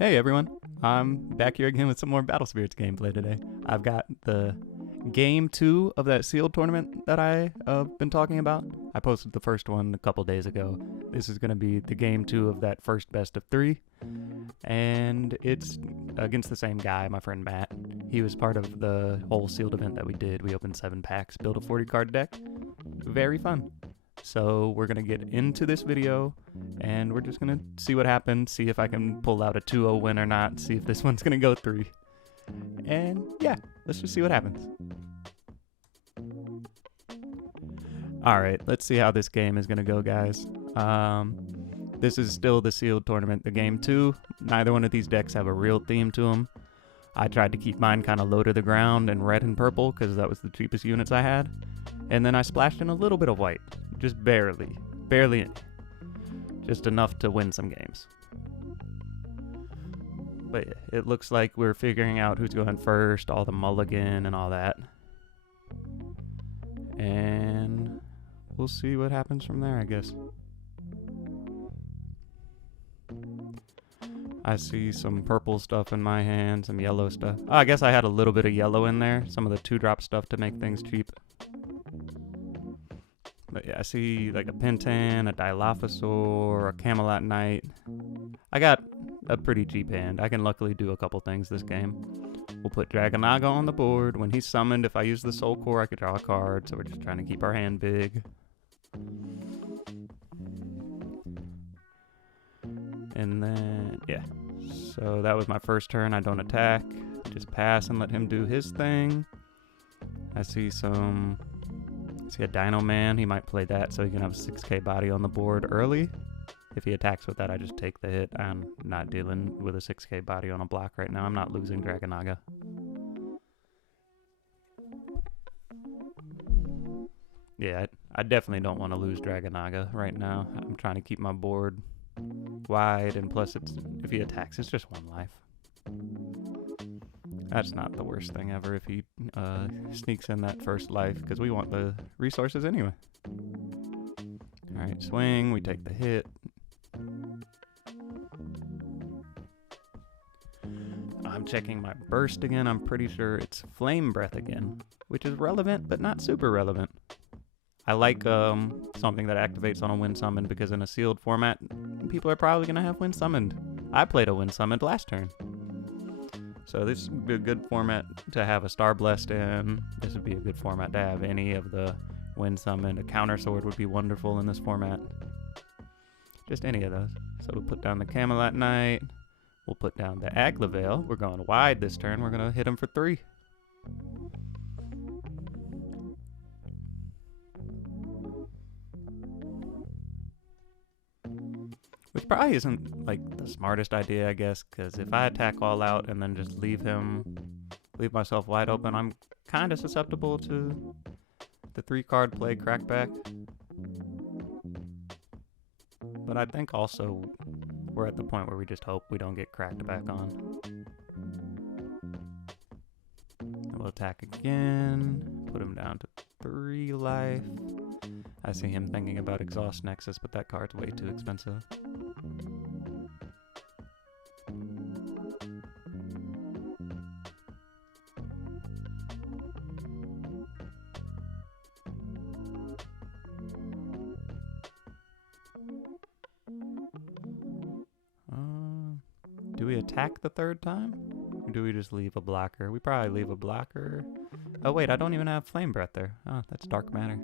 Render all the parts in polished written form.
Hey everyone, I'm back here again with some more Battle Spirits gameplay today. I've got the game 2 of that sealed tournament that I've been talking about. I posted the first one a couple days ago. This is going to be the game 2 of that first best of 3. And it's against the same guy, my friend Matt. He was part of the whole sealed event that we did. We opened 7 packs, built a 40 card deck. Very fun. So we're going to get into this video, and we're just going to see what happens, see if I can pull out a 2-0 win or not, see if this one's going to go 3. And yeah, let's just see what happens. Alright, let's see how this game is going to go, guys. This is still the sealed tournament, the game 2. Neither one of these decks have a real theme to them. I tried to keep mine kind of low to the ground and red and purple because that was the cheapest units I had. And then I splashed in a little bit of white. Just barely. Barely in. Just enough to win some games. But yeah, it looks like we're figuring out who's going first, all the mulligan and all that. And we'll see what happens from there, I guess. I see some purple stuff in my hand, some yellow stuff. Oh, I guess I had a little bit of yellow in there, some of the 2-drop stuff to make things cheap. But yeah, I see like a Pentan, a Dilophosaur, a Camelot Knight. I got a pretty cheap hand. I can luckily do a couple things this game. We'll put Dragonaga on the board. When he's summoned, if I use the Soul Core, I could draw a card. So we're just trying to keep our hand big. And then, yeah. So that was my first turn. I don't attack. Just pass and let him do his thing. I see a Dino Man. He might play that so he can have a 6k body on the board early. If he attacks with that, I just take the hit. I'm not dealing with a 6k body on a block right now. I'm not losing Dragonaga. Yeah, I definitely don't want to lose Dragonaga right now. I'm trying to keep my board wide, and plus if he attacks, it's just 1 life. That's not the worst thing ever if he sneaks in that first life, because we want the resources anyway. Alright, swing, we take the hit. I'm checking my burst again. I'm pretty sure it's Flame Breath again, which is relevant, but not super relevant. I like something that activates on a Wind Summon, because in a sealed format, people are probably going to have Wind Summoned. I played a Wind Summoned last turn. So this would be a good format to have a Star Blessed in. This would be a good format to have any of the Wind Summoned. A Counter Sword would be wonderful in this format. Just any of those. So we'll put down the Camelot Knight. We'll put down the Aglavale. We're going wide this turn. We're going to hit him for 3. Which probably isn't like the smartest idea, I guess, because if I attack all out and then just leave myself wide open, I'm kind of susceptible to the 3-card play crackback. But I think also we're at the point where we just hope we don't get cracked back on. We'll attack again, put him down to 3 life. I see him thinking about Exhaust Nexus, but that card's way too expensive. Do we attack the 3rd time? Or do we just leave a blocker? We probably leave a blocker. Oh wait, I don't even have Flame Breath there. Oh, that's Dark Matter.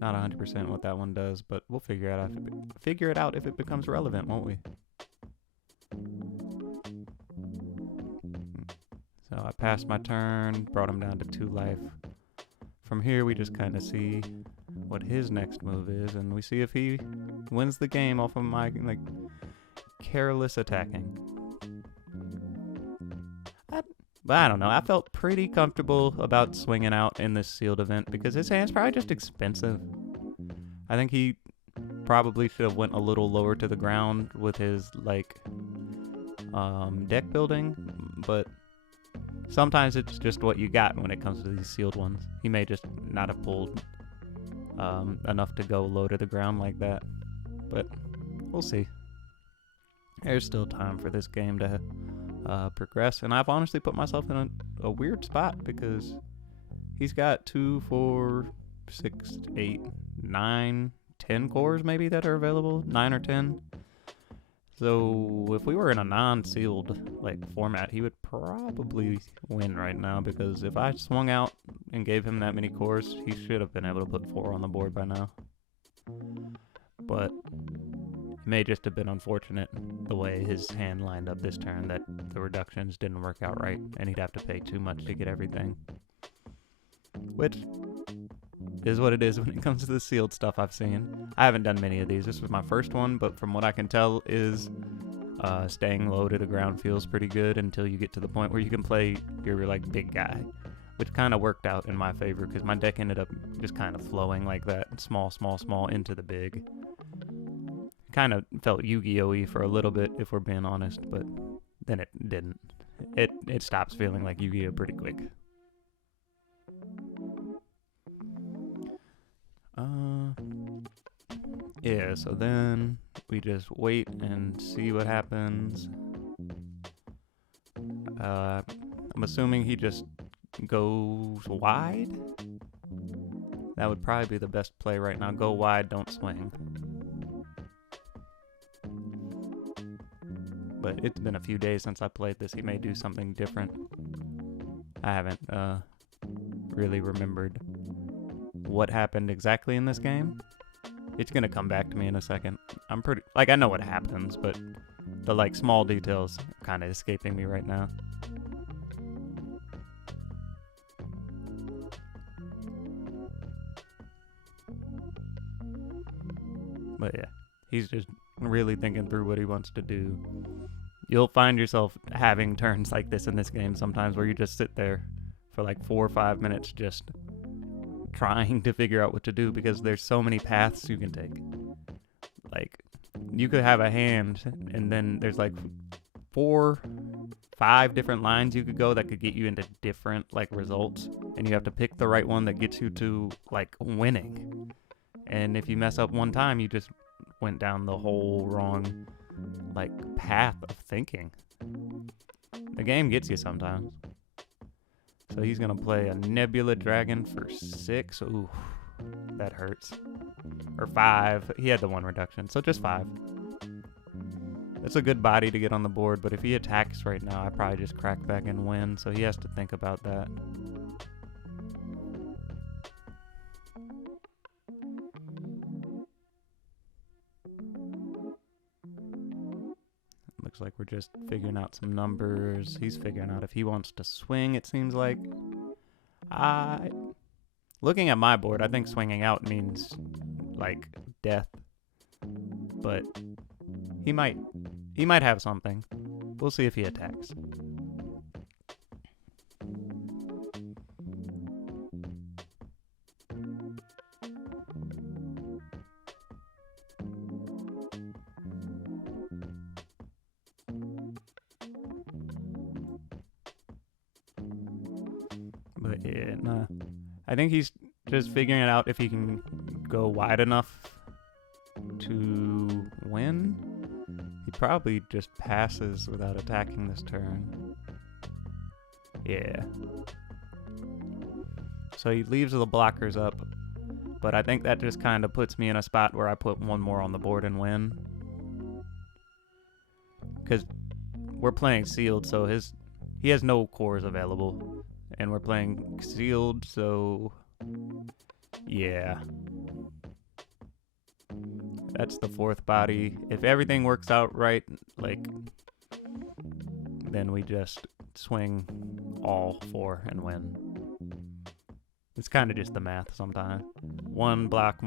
Not 100% what that one does, but we'll figure it out if it becomes relevant, won't we? So I passed my turn, brought him down to 2 life. From here, we just kind of see what his next move is, and we see if he wins the game off of my careless attacking. But I don't know. I felt pretty comfortable about swinging out in this sealed event because his hand's probably just expensive. I think he probably should have went a little lower to the ground with his deck building, but sometimes it's just what you got when it comes to these sealed ones. He may just not have pulled enough to go low to the ground like that, but we'll see. There's still time for this game to progress, and I've honestly put myself in a weird spot because he's got 2, 4, 6, 8, 9, 10 cores maybe that are available, 9 or 10. So if we were in a non-sealed like format, he would probably win right now, because if I swung out and gave him that many cores, he should have been able to put 4 on the board by now. But it may just have been unfortunate the way his hand lined up this turn that the reductions didn't work out right, and he'd have to pay too much to get everything. Which is what it is when it comes to the sealed stuff I've seen. I haven't done many of these. This was my first one, but from what I can tell is staying low to the ground feels pretty good until you get to the point where you can play your like big guy, which kind of worked out in my favor because my deck ended up just kind of flowing like that, small, small, small into the big. Kind of felt Yu-Gi-Oh-y for a little bit, if we're being honest, but then it didn't. It stops feeling like Yu-Gi-Oh pretty quick. Yeah, so then we just wait and see what happens. I'm assuming he just goes wide. That would probably be the best play right now. Go wide, don't swing. But it's been a few days since I played this. He may do something different. I haven't really remembered what happened exactly in this game. It's gonna come back to me in a second. I'm pretty, like, I know what happens, but the like small details are kind of escaping me right now. But yeah, he's just really thinking through what he wants to do. You'll find yourself having turns like this in this game sometimes where you just sit there for like 4 or 5 minutes just trying to figure out what to do because there's so many paths you can take. Like, you could have a hand and then there's like 4, 5 different lines you could go that could get you into different like results, and you have to pick the right one that gets you to like winning. And if you mess up one time, you just went down the whole wrong like path of thinking. The game gets you sometimes. So he's gonna play a Nebula Dragon for 6. Ooh, that hurts. Or 5. He had the 1 reduction, so just 5. That's a good body to get on the board, but if he attacks right now, I probably just crack back and win, so he has to think about that. Looks like we're just figuring out some numbers. He's figuring out if he wants to swing, it seems like. Looking at my board, I think swinging out means, like, death. But he might have something. We'll see if he attacks. But yeah, nah. I think he's just figuring it out if he can go wide enough to win. He probably just passes without attacking this turn. Yeah. So he leaves the blockers up, but I think that just kind of puts me in a spot where I put 1 more on the board and win. Because we're playing sealed, so he has no cores available. And we're playing sealed, so yeah. That's the 4th body. If everything works out right, like, then we just swing all 4 and win. It's kind of just the math sometimes. 1 block,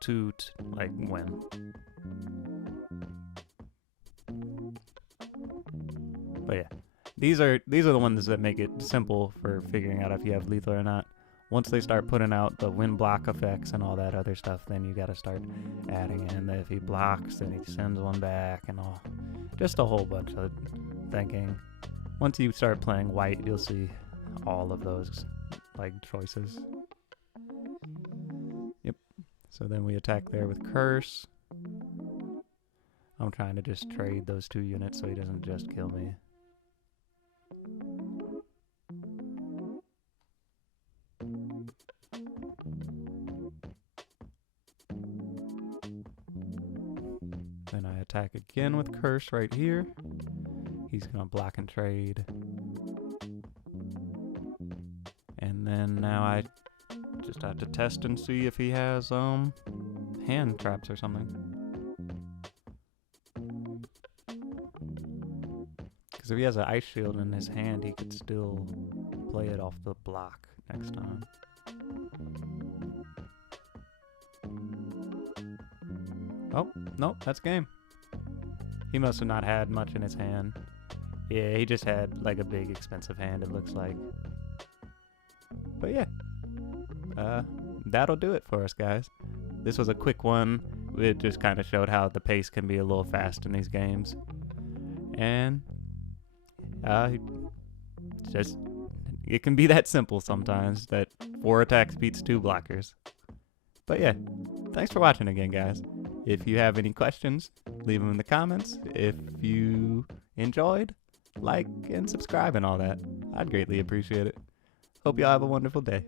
2, like, win. But yeah. These are the ones that make it simple for figuring out if you have lethal or not. Once they start putting out the win block effects and all that other stuff, then you gotta start adding in that if he blocks, then he sends 1 back and all. Just a whole bunch of thinking. Once you start playing white, you'll see all of those like choices. Yep. So then we attack there with curse. I'm trying to just trade those 2 units so he doesn't just kill me. Then I attack again with Curse right here. He's gonna block and trade. And then now I just have to test and see if he has hand traps or something. Because if he has an ice shield in his hand, he could still play it off the block next time. Oh, nope, that's game. He must have not had much in his hand. Yeah, he just had like a big expensive hand, it looks like. But yeah, that'll do it for us, guys. This was a quick one. It just kind of showed how the pace can be a little fast in these games. And it can be that simple sometimes, that 4 attacks beats 2 blockers. But yeah, thanks for watching again, guys. If you have any questions, leave them in the comments. If you enjoyed, like and subscribe and all that. I'd greatly appreciate it. Hope y'all have a wonderful day.